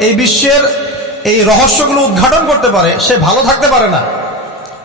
এই বিশ্বের এই রহস্যগুলো উদ্ঘাটন করতে পারে সে ভালো থাকতে পারে না।